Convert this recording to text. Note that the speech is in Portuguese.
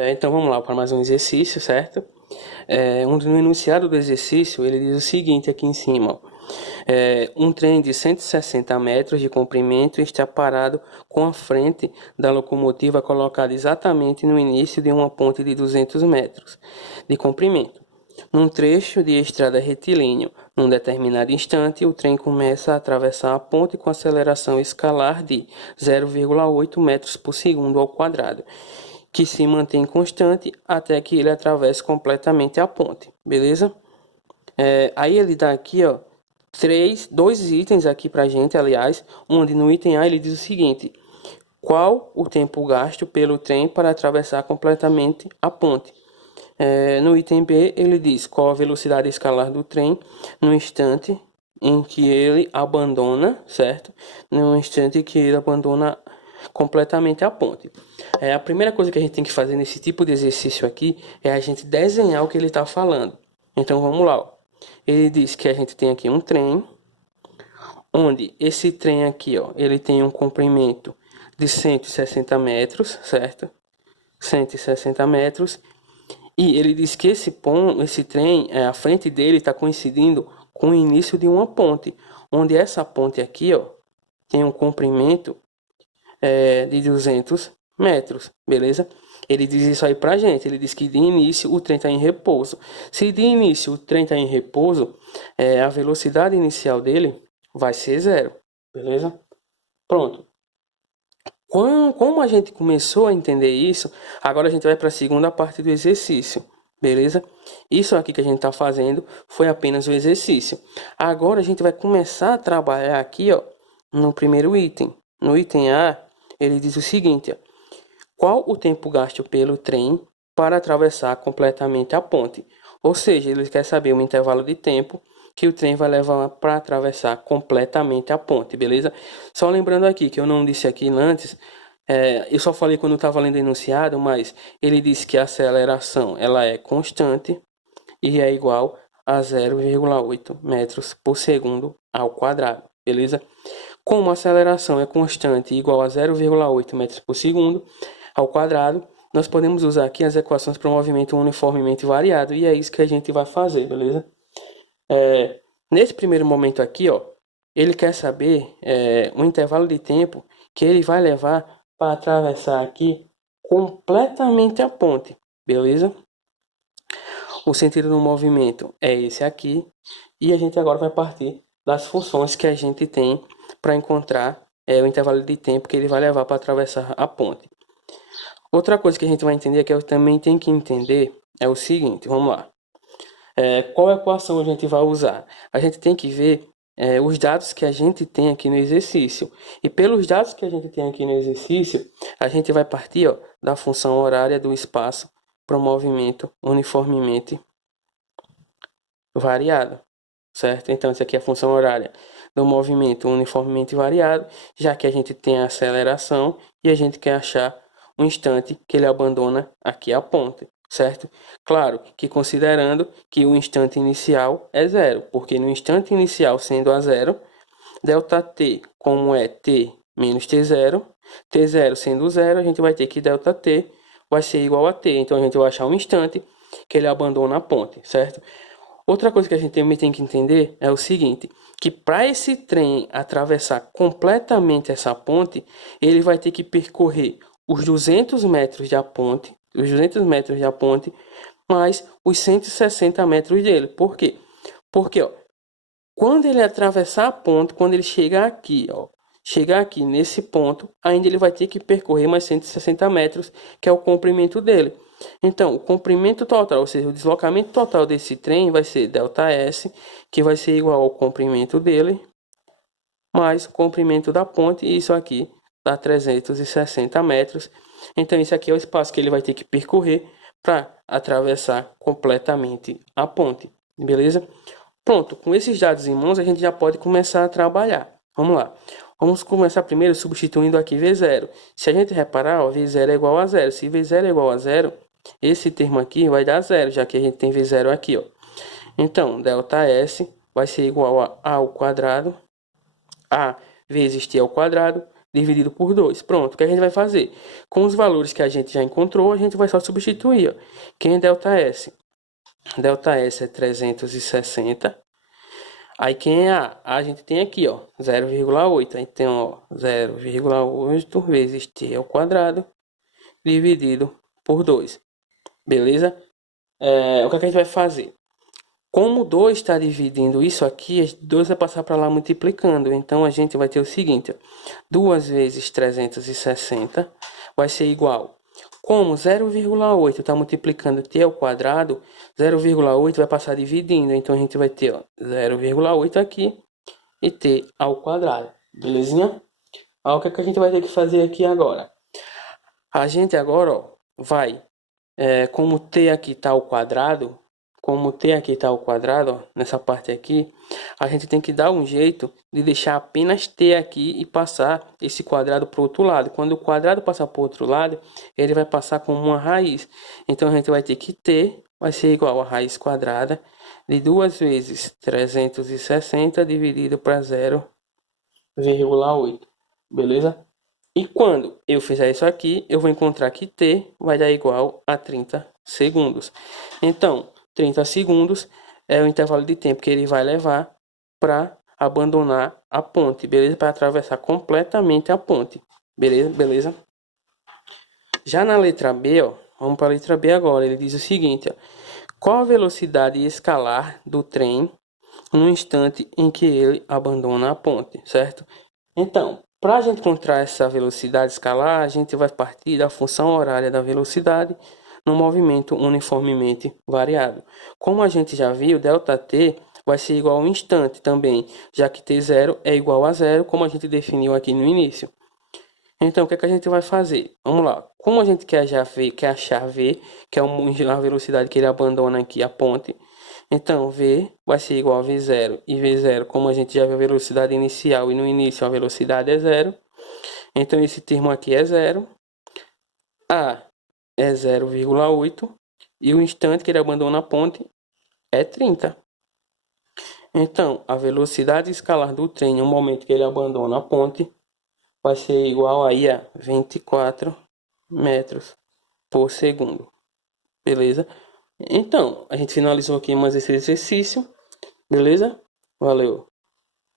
Então vamos lá para mais um exercício, certo? No enunciado do exercício, ele diz o seguinte aqui em cima. Ó. Um trem de 160 metros de comprimento está parado com a frente da locomotiva colocada exatamente no início de uma ponte de 200 metros de comprimento. Num trecho de estrada retilíneo, num determinado instante, o trem começa a atravessar a ponte com aceleração escalar de 0,8 metros por segundo ao quadrado, que se mantém constante até que ele atravesse completamente a ponte, beleza? Aí ele dá aqui, ó, dois itens aqui pra gente, aliás, onde no item A ele diz o seguinte: qual o tempo gasto pelo trem para atravessar completamente a ponte? No item B, ele diz qual a velocidade escalar do trem no instante em que ele abandona, certo? No instante que ele abandona completamente a ponte. A primeira coisa que a gente tem que fazer nesse tipo de exercício aqui é a gente desenhar o que ele está falando. Então vamos lá. Ó. Ele diz que a gente tem aqui um trem, onde esse trem aqui, ó, ele tem um comprimento de 160 metros, certo? 160 metros. E ele diz que esse trem, a frente dele está coincidindo com o início de uma ponte, onde essa ponte aqui, ó, tem um comprimento de 200 metros, beleza? Ele diz isso aí pra gente, ele diz que de início o trem está em repouso. Se de início o trem está em repouso, a velocidade inicial dele vai ser zero, beleza? Pronto. Como a gente começou a entender isso, agora a gente vai para a segunda parte do exercício, beleza? Isso aqui que a gente está fazendo foi apenas o exercício. Agora a gente vai começar a trabalhar aqui, ó, no primeiro item. No item A, ele diz o seguinte, ó, qual o tempo gasto pelo trem para atravessar completamente a ponte? Ou seja, ele quer saber o intervalo de tempo que o trem vai levar para atravessar completamente a ponte, beleza? Só lembrando aqui que eu não disse aqui antes, eu só falei quando eu estava lendo o enunciado, mas ele disse que a aceleração ela é constante e é igual a 0,8 metros por segundo ao quadrado, beleza? Como a aceleração é constante e igual a 0,8 metros por segundo ao quadrado, nós podemos usar aqui as equações para um movimento uniformemente variado e é isso que a gente vai fazer, beleza? Nesse primeiro momento aqui, ó, ele quer saber o intervalo de tempo que ele vai levar para atravessar aqui completamente a ponte, beleza? O sentido do movimento é esse aqui e a gente agora vai partir das funções que a gente tem para encontrar o intervalo de tempo que ele vai levar para atravessar a ponte. Outra coisa que a gente vai entender que eu também tenho que entender é o seguinte, vamos lá. Qual equação a gente vai usar? A gente tem que ver os dados que a gente tem aqui no exercício. E pelos dados que a gente tem aqui no exercício, a gente vai partir ó, da função horária do espaço para o movimento uniformemente variado, certo? Então, isso aqui é a função horária do movimento uniformemente variado, já que a gente tem a aceleração e a gente quer achar o instante que ele abandona aqui a ponte, certo? Claro que considerando que o instante inicial é zero, porque no instante inicial sendo a zero, ΔT, como é t menos t0 sendo zero, a gente vai ter que ΔT vai ser igual a t, então a gente vai achar um instante que ele abandona a ponte, certo? Outra coisa que a gente também tem que entender é o seguinte, que para esse trem atravessar completamente essa ponte, ele vai ter que percorrer os 200 metros da ponte, mais os 160 metros dele. Por quê? Porque, ó, quando ele atravessar a ponte, quando ele chegar aqui, ó, nesse ponto, ainda ele vai ter que percorrer mais 160 metros, que é o comprimento dele. Então, o comprimento total, ou seja, o deslocamento total desse trem vai ser ΔS, que vai ser igual ao comprimento dele, mais o comprimento da ponte, e isso aqui dá 360 metros. Então, esse aqui é o espaço que ele vai ter que percorrer para atravessar completamente a ponte, beleza? Pronto, com esses dados em mãos, a gente já pode começar a trabalhar. Vamos lá. Vamos começar primeiro substituindo aqui V0. Se a gente reparar, ó, V0 é igual a zero. Se V0 é igual a zero, esse termo aqui vai dar zero, já que a gente tem V0 aqui, ó. Então, ΔS vai ser igual a ao quadrado, A vezes T ao quadrado, dividido por 2. Pronto, o que a gente vai fazer? Com os valores que a gente já encontrou, a gente vai só substituir. Ó. Quem é ΔS? ΔS é 360. Aí quem é A? A gente tem aqui, ó, 0,8. Aí tem, ó, 0,8 vezes t ao quadrado dividido por 2. Beleza? O que a gente vai fazer? Como 2 está dividindo isso aqui, 2 vai passar para lá multiplicando. Então, a gente vai ter o seguinte. 2 vezes 360 vai ser igual. Como 0,8 está multiplicando t ao quadrado, 0,8 vai passar dividindo. Então, a gente vai ter 0,8 aqui e t ao quadrado. Belezinha? O que a gente vai ter que fazer aqui agora? A gente agora vai, como t aqui está ao quadrado, nessa parte aqui, a gente tem que dar um jeito de deixar apenas t aqui e passar esse quadrado para o outro lado. Quando o quadrado passar para o outro lado, ele vai passar como uma raiz. Então, a gente vai ter que t vai ser igual a raiz quadrada de 2 vezes 360 dividido para 0,8. Beleza? E quando eu fizer isso aqui, eu vou encontrar que t vai dar igual a 30 segundos. Então, 30 segundos é o intervalo de tempo que ele vai levar para abandonar a ponte, beleza? Para atravessar completamente a ponte, beleza? Beleza? Já na letra B, ó, vamos para a letra B agora. Ele diz o seguinte, ó, qual a velocidade escalar do trem no instante em que ele abandona a ponte, certo? Então, para a gente encontrar essa velocidade escalar, a gente vai partir da função horária da velocidade no movimento uniformemente variado. Como a gente já viu, ΔT vai ser igual ao instante também, já que T0 é igual a zero, como a gente definiu aqui no início. Então, o que a gente vai fazer? Vamos lá. Como a gente quer achar V, que é a velocidade que ele abandona aqui a ponte, então, V vai ser igual a V0. E V0, como a gente já viu a velocidade inicial e no início a velocidade é zero. Então, esse termo aqui é zero. A é 0,8. E o instante que ele abandona a ponte é 30. Então, a velocidade escalar do trem no momento que ele abandona a ponte vai ser igual aí a 24 metros por segundo. Beleza? Então, a gente finalizou aqui mais esse exercício. Beleza? Valeu!